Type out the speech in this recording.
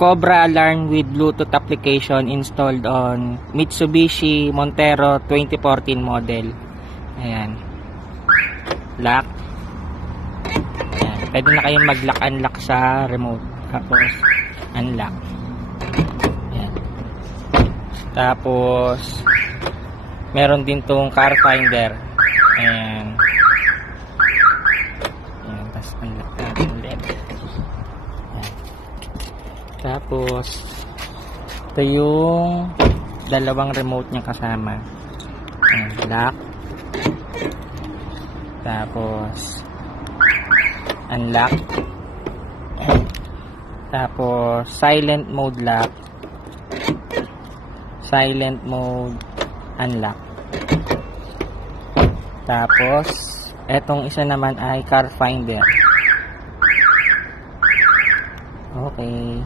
Cobra alarm with Bluetooth application installed on Mitsubishi Montero 2014 model. Ayan. Lock. Ayan. Pwede na kayong mag-lock-unlock sa remote. Tapos, unlock. Ayan. Tapos, meron din tong car finder. Ayan. Ayan. Tapos, unlock natin ulit. Ayan. Tapos, ito yung dalawang remote niya kasama. Ayan. Lock. Tapos, unlock. Tapos, silent mode lock. Silent mode unlock. Tapos, etong isa naman ay car finder. Okay.